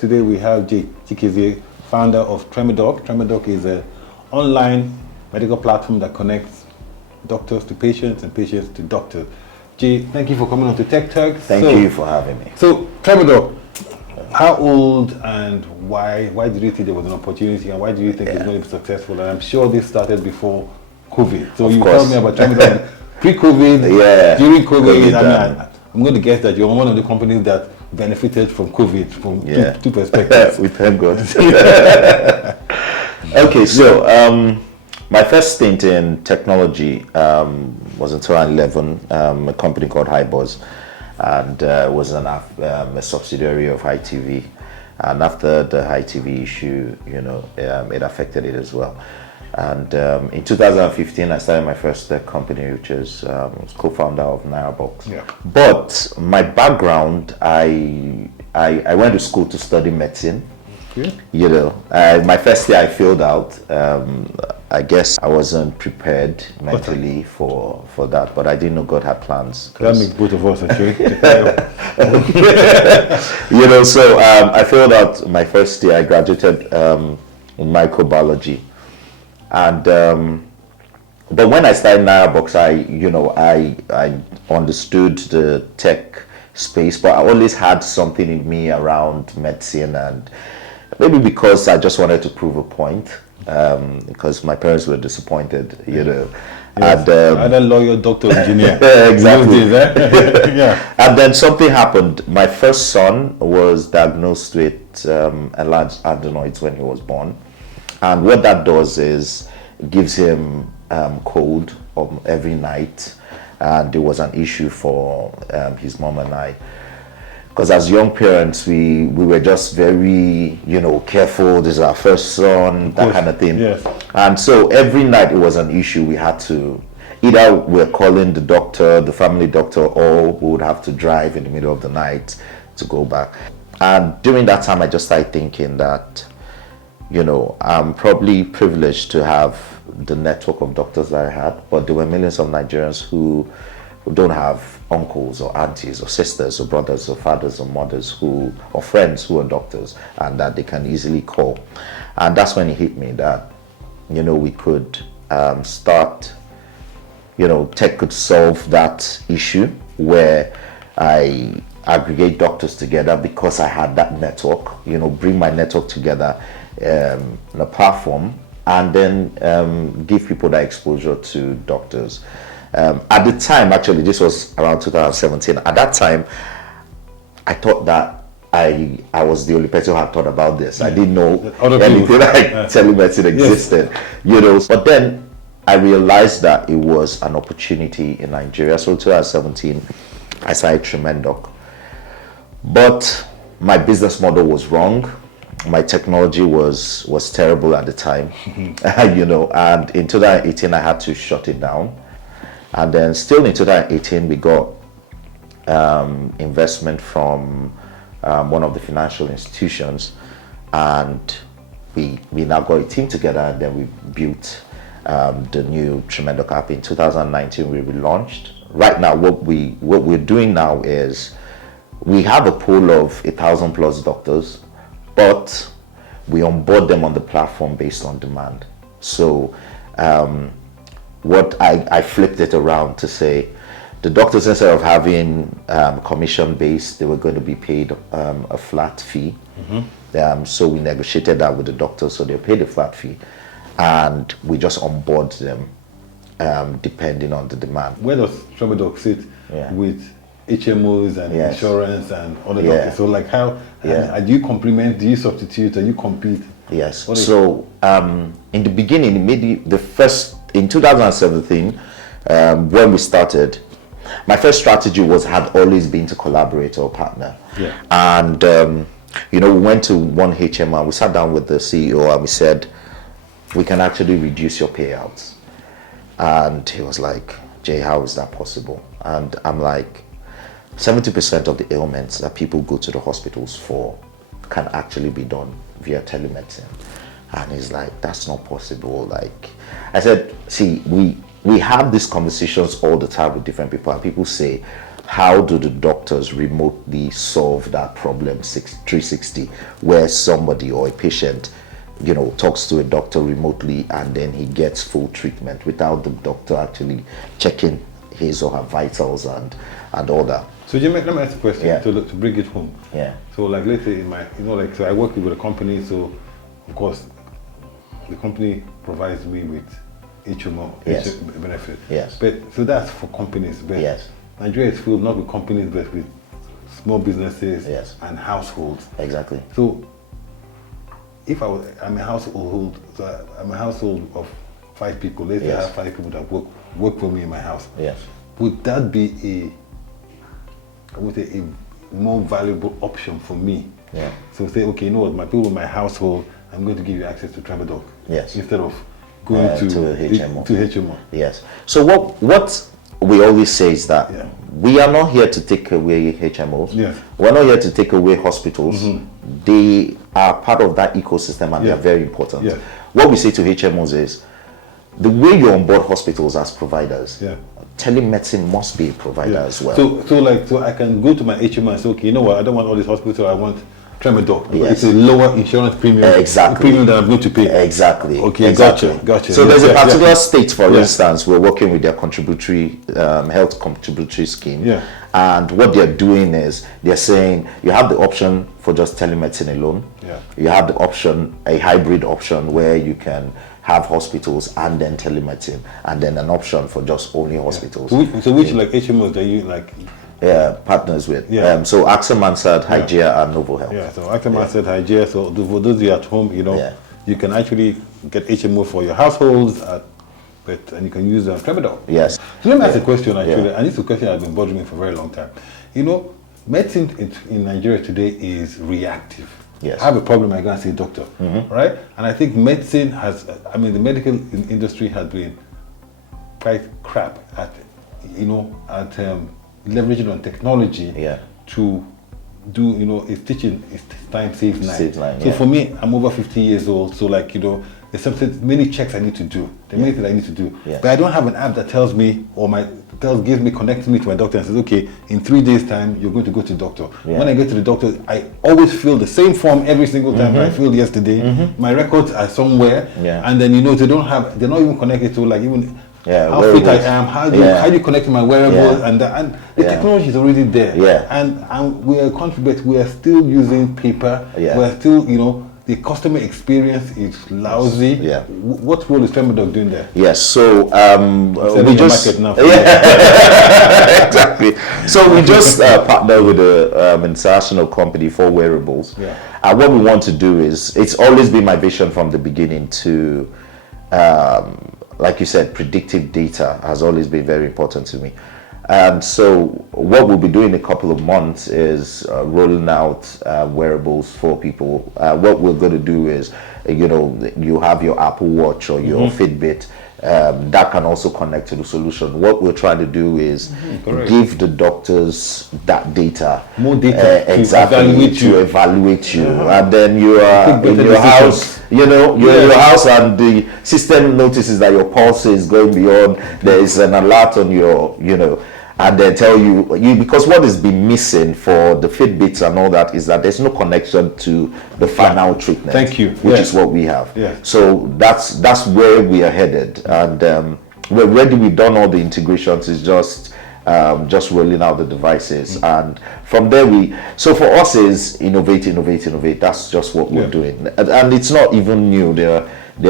Today we have Chikezie, founder of Tremendoc. Tremendoc is an online medical platform that connects doctors to patients and patients to doctors. Jay, thank you for coming on to Techturks. Thank you for having me. So, Tremendoc, how old and why did you think there was an opportunity, and why do you think it's going to be successful? And I'm sure this started before COVID. So you told me about Tremendoc pre-COVID, during COVID. I'm going to guess that you're one of the companies that benefited from COVID from two perspectives. We thank God. Okay, so my first stint in technology was in 2011, a company called HiBuzz, and was a subsidiary of HiTV. And after the HiTV issue, it affected it as well. And in 2015, I started my first tech company, which is co-founder of Nairabox. Yeah. But my background, I went to school to study medicine. Okay. My first year I failed out. I guess I wasn't prepared mentally for that, but I didn't know God had plans. That makes both of us actually. So I failed out my first year. I graduated in microbiology. And but when I started Nairabox, I understood the tech space, but I always had something in me around medicine, and maybe because I just wanted to prove a point, because my parents were disappointed, Yes. And I'm a lawyer, doctor, engineer. Exactly. Yeah. And then something happened. My first son was diagnosed with enlarged adenoids when he was born. And what that does is gives him cold every night, and it was an issue for his mom and I, because as young parents we were just very careful. This is our first son, that kind of thing. Yes. And so every night it was an issue. We had to either we're calling the doctor, the family doctor, or we would have to drive in the middle of the night to go back. And during that time I just started thinking that I'm probably privileged to have the network of doctors that I had, but there were millions of Nigerians who don't have uncles or aunties or sisters or brothers or fathers or mothers or friends who are doctors, and that they can easily call. And that's when it hit me that, we could start, tech could solve that issue where I aggregate doctors together because I had that network, bring my network together in a platform, and then give people that exposure to doctors. At the time, actually, this was around 2017. At that time, I thought that I was the only person who had thought about this. I didn't know anything like telemedicine existed, But then I realized that it was an opportunity in Nigeria. So 2017, I started Tremendoc. But my business model was wrong. My technology was terrible at the time, and in 2018 I had to shut it down. And then still in 2018 we got investment from one of the financial institutions, and we now got a team together, and then we built the new Tremendoc app. In 2019 we relaunched. Right now what we're doing now is we have a pool of 1,000 plus doctors, but we onboard them on the platform based on demand. So what I flipped it around to say, the doctors, instead of having commission based, they were going to be paid a flat fee. Mm-hmm. So we negotiated that with the doctors, so they paid a flat fee, and we just onboard them depending on the demand. Where does Tremendoc sit with HMOs and insurance and other doctors? So like how do you complement, do you substitute, and you compete? Yes. So in the beginning, maybe in 2017, when we started, my first strategy had always been to collaborate or partner. Yeah. And we went to one HMO, we sat down with the CEO, and we said, we can actually reduce your payouts. And he was like, Jay, how is that possible? And I'm like, 70% of the ailments that people go to the hospitals for can actually be done via telemedicine. And he's like, that's not possible. Like, I said, see, we have these conversations all the time with different people, and people say, how do the doctors remotely solve that problem 360, where somebody or a patient, talks to a doctor remotely and then he gets full treatment without the doctor actually checking his or her vitals and all that. So Jimmy, let me ask a question to bring it home. Yeah. So like let's say so I work with a company, so of course the company provides me with HMO, benefit. Yes. But so that's for companies. But Nigeria is filled not with companies but with small businesses and households. Exactly. So if I'm a household, I'm a household of 5 people. Let's say I have 5 people that work for me in my house. Yes. Would that be a more valuable option for me? Yeah. So say, okay, you know what, my people in my household, I'm going to give you access to Tremendoc. Yes. Instead of going to HMO. To HMO. Yes. So what we always say is that we are not here to take away HMOs. Yes. We're not here to take away hospitals. They are part of that ecosystem and they are very important. Yes. What we say to HMOs is the way you onboard hospitals as providers, telemedicine must be a provider as well. So I can go to my HMO and say, okay, you know what, I don't want all this hospital, I want Tremendoc. It's a lower insurance premium. Premium that I'm going to pay. Exactly. Okay, exactly. Gotcha. So there's a particular state, for instance, we're working with their contributory health contributory scheme. Yeah. And what they're doing is they're saying you have the option for just telemedicine alone. Yeah. You have the option, a hybrid option where you can have hospitals and then telemedicine, and then an option for just only hospitals. So which like HMOs that you like? Partners with. So AXA Mansard, Hygieia, and Novo Health. Yeah, so AXA Mansard, Hygieia. So for those of you at home, you can actually get HMO for your households, and you can use Tremendoc. Yes. So let me ask a question actually, and this is a question that has been bothering me for a very long time. Medicine in Nigeria today is reactive. Yes. I have a problem, I go and see a doctor, right? And I think medicine the medical industry has been quite crap at leveraging on technology to do, it's teaching, it's time saves life. So for me, I'm over 50 years old, so there's many checks I need to do. There are many things I need to do. But I don't have an app that tells me connects me to my doctor and says, okay, in 3 days time, you're going to go to the doctor. When I get to the doctor, I always fill the same form every single time that I filled yesterday. My records are somewhere. And then, they're not even connected to how fit I am, how do you connect to my wearables, and the technology is already there. And we are still using paper. We're still, the customer experience is lousy. What role is Tremendoc doing there? Yes, so we just exactly. So we just partner with an international company for wearables. And what we want to do is, it's always been my vision from the beginning to like you said, predictive data has always been very important to me. And so what we'll be doing in a couple of months is rolling out wearables for people. What we're going to do is, you have your Apple Watch or your Fitbit, that can also connect to the solution. What we're trying to do is give the doctors that data, more data to evaluate you. And then you are in your house, you're in your house, and the system notices that your pulse is going beyond. There is an alert on your, and they tell you, because what has been missing for the Fitbits and all that is that there's no connection to the final treatment. Thank you. Which is what we have. So that's where we are headed, and we're ready. We've done all the integrations. It's just rolling out the devices, and from there so for us is innovate. That's just what we're doing, and it's not even new. There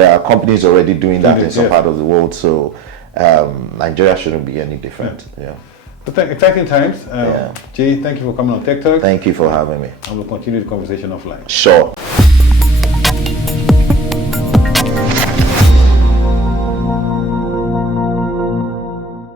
are companies already doing that in some part of the world. So Nigeria shouldn't be any different. Exciting times. Jay, thank you for coming on Techturks. Thank you for having me. And we'll continue the conversation offline. Sure.